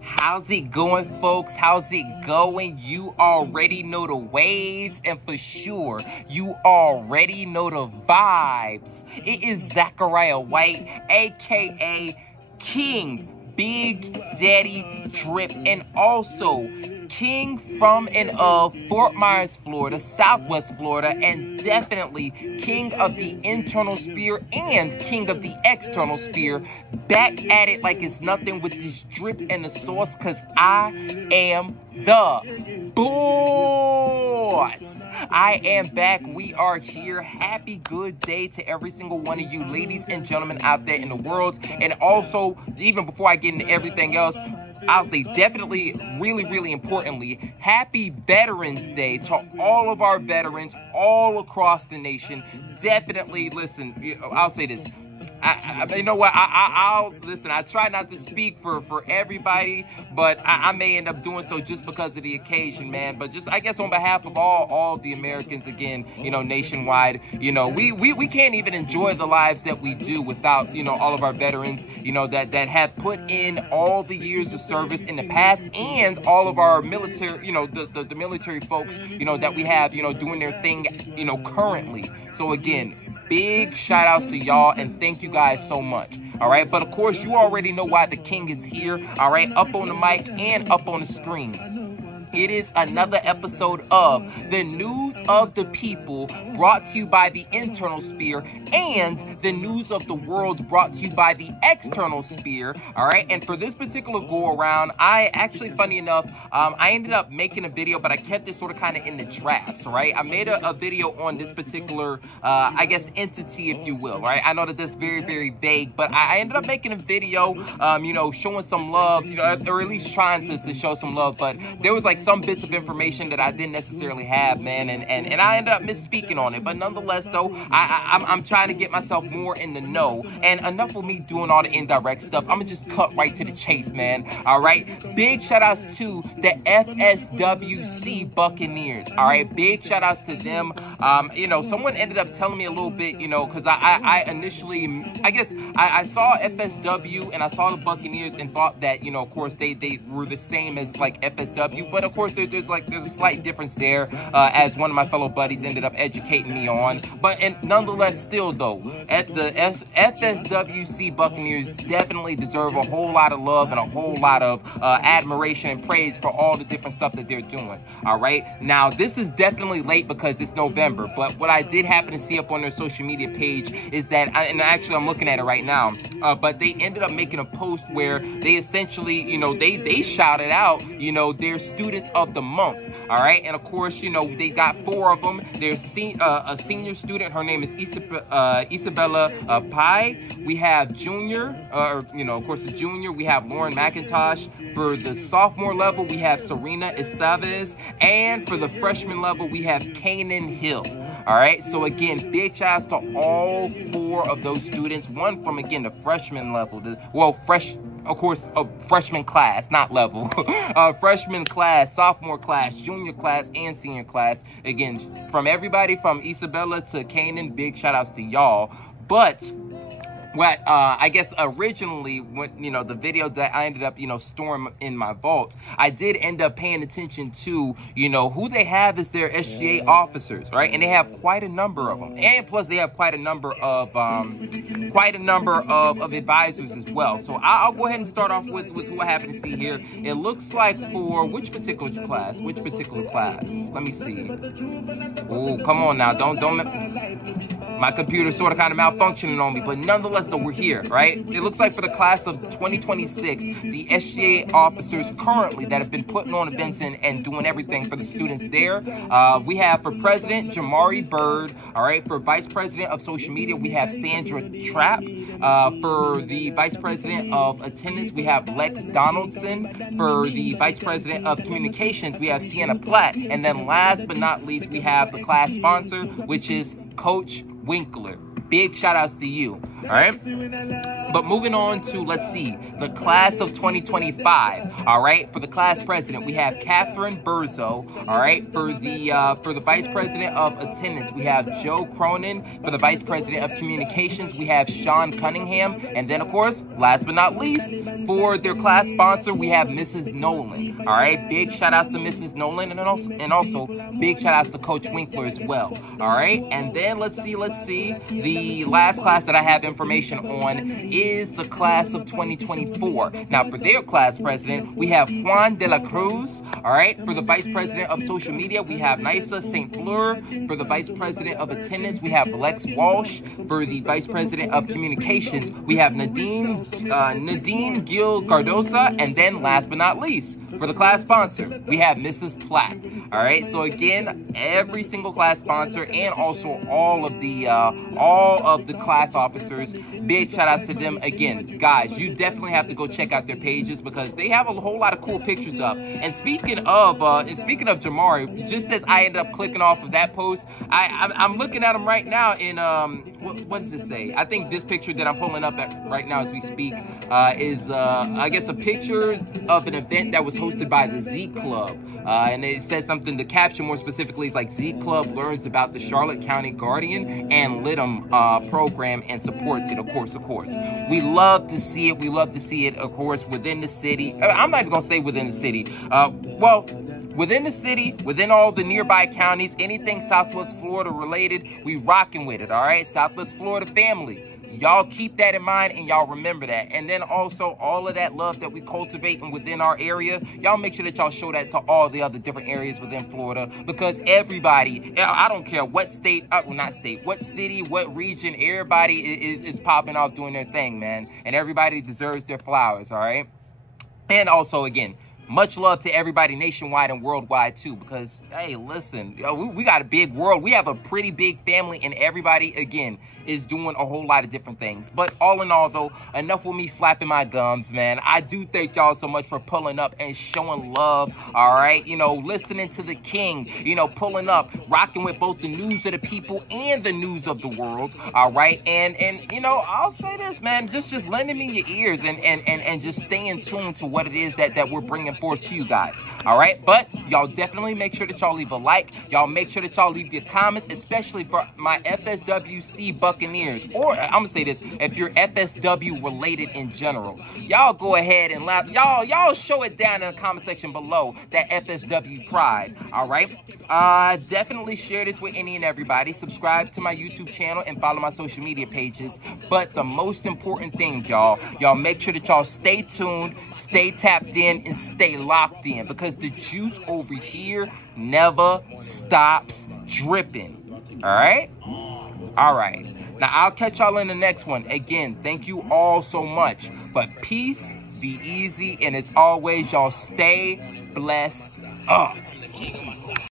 How's it going, folks? How's it going? You already know the waves, and for sure, you already know the vibes. It is Zachariah White, aka King Big Daddy Drip, and also King from and of Fort Myers, Florida, Southwest Florida, and definitely King of the internal spear and King of the external spear. Back at it like it's nothing with this drip and the sauce, because I am the boss. I am back. We are here. Happy good day to every single one of you ladies and gentlemen out there in the world. And also, even before I get into everything else, I'll say definitely, really importantly, happy Veterans Day to all of our veterans all across the nation. Definitely, listen, I'll say this. You know what? I'll listen. I try not to speak for everybody, but I may end up doing so just because of the occasion, man. But just, I guess, on behalf of all the Americans, again, you know, nationwide, you know, we can't even enjoy the lives that we do without, you know, all of our veterans, you know, that have put in all the years of service in the past, and all of our military, you know, the military folks, you know, that we have, you know, doing their thing, you know, currently. So again, big shout outs to y'all, and thank you guys so much. All right, but of course, you already know why the king is here. All right, up on the mic and up on the screen. It is another episode of the News of the People, brought to you by the internal spear, and the News of the World, brought to you by the external spear. All right, and for this particular go around, I actually, funny enough, I ended up making a video, but I kept it sort of kind of in the drafts. All right, I made a video on this particular, I guess, entity, if you will. Right, I know that that's very vague, but I ended up making a video, you know, showing some love, you know, or at least trying to show some love. But there was like some bits of information that I didn't necessarily have, man, and I ended up misspeaking on it. But nonetheless, though, I'm trying to get myself more in the know. And enough of me doing all the indirect stuff. I'm gonna just cut right to the chase, man. All right, big shout outs to the FSWC Buccaneers. All right, big shout outs to them. You know, someone ended up telling me a little bit, you know, because I initially, I guess, I saw FSW and I saw the Buccaneers and thought that, you know, of course, they were the same as like FSW, but of course there's a slight difference there, as one of my fellow buddies ended up educating me on. But and nonetheless, still though, at the FSWC Buccaneers definitely deserve a whole lot of love and a whole lot of admiration and praise for all the different stuff that they're doing. All right, now this is definitely late because it's November, but what I did happen to see up on their social media page is that, and actually I'm looking at it right now, but they ended up making a post where they essentially, you know, they shouted out, you know, their students of the month. All right, and of course, you know, they got 4 of them. There's a senior student, her name is Isabella Pai. We have junior, you know, of course, the junior, we have Lauren McIntosh. For the sophomore level, we have Serena Estevez, and for the freshman level, we have Kanan Hill. All right, so again, big shout outs to all 4 of those students. One from, again, the freshman level, of course, a freshman class, not level. Freshman class, sophomore class, junior class, and senior class. Again, from everybody from Isabella to Kanan, big shout outs to y'all. But what I guess originally, when, you know, the video that I ended up, you know, storing in my vault, I did end up paying attention to, you know, who they have as their SGA officers, right? And they have quite a number of them, and plus they have quite a number of advisors as well. So I'll go ahead and start off with who I happen to see here. It looks like for which particular class? Let me see. Oh, come on now, don't. My computer's sort of kind of malfunctioning on me, but nonetheless, though, we're here, right? It looks like for the class of 2026, the SGA officers currently that have been putting on events and doing everything for the students there. We have for president, Jamari Bird. All right, for vice president of social media, we have Sandra Trapp. For the vice president of attendance, we have Lex Donaldson. For the vice president of communications, we have Sienna Platt. And then last but not least, we have the class sponsor, which is Coach Winkler. Big shout outs to you. All right. But moving on to, let's see, the class of 2025. All right. For the class president, we have Catherine Burzo. All right. For the vice president of attendance, we have Joe Cronin. For the vice president of communications, we have Sean Cunningham. And then, of course, last but not least, for their class sponsor, we have Mrs. Nolan. All right. Big shout outs to Mrs. Nolan, and also big shout outs to Coach Winkler as well. All right. And then let's see. The last class that I have information on is the class of 2024. Now, for their class president, we have Juan de la Cruz. All right. For the vice president of social media, we have Nisa St. Fleur. For the vice president of attendance, we have Lex Walsh. For the vice president of communications, we have Nadine Gil Cardosa. And then last but not least, for the class sponsor, we have Mrs. Platt. All right. So again, every single class sponsor and also all of the class officers, big shout outs to them. Again, guys, you definitely have to go check out their pages because they have a whole lot of cool pictures up. And speaking of Jamari, just as I ended up clicking off of that post, I'm looking at him right now in what does it say? I think this picture that I'm pulling up right now as we speak is I guess a picture of an event that was hosted by the Z Club. And it says something, the caption more specifically is like, Z Club learns about the Charlotte County Guardian and Lidum program and supports it, of course. We love to see it. We love to see it, of course, within the city. I'm not even going to say within the city. Well, within the city, within all the nearby counties, anything Southwest Florida related, we rocking with it, all right? Southwest Florida family. Y'all keep that in mind and y'all remember that. And then also all of that love that we cultivate within our area, y'all make sure that y'all show that to all the other different areas within Florida, because everybody, I don't care what state, what city, what region, everybody is popping off doing their thing, man. And everybody deserves their flowers, all right? And also, again, much love to everybody nationwide and worldwide too, because, hey, listen, we got a big world. We have a pretty big family, and everybody, again, is doing a whole lot of different things. But all in all, though, enough with me flapping my gums, man. I do thank y'all so much for pulling up and showing love, all right? You know, listening to the king, you know, pulling up, rocking with both the news of the people and the news of the world, all right? And you know, I'll say this, man, just lending me your ears and just staying tuned to what it is that we're bringing forth to you guys, all right? But y'all definitely make sure that y'all leave a like. Y'all make sure that y'all leave your comments, especially for my FSWC Buccaneers, or I'm gonna say this, if you're FSW related in general, y'all go ahead and y'all show it down in the comment section below, that FSW pride, all right? Definitely share this with any and everybody. Subscribe to my YouTube channel and follow my social media pages. But the most important thing, y'all make sure that y'all stay tuned, stay tapped in, and stay locked in, because the juice over here never stops dripping. All right? All right. Now, I'll catch y'all in the next one. Again, thank you all so much. But peace, be easy, and as always, y'all stay blessed up.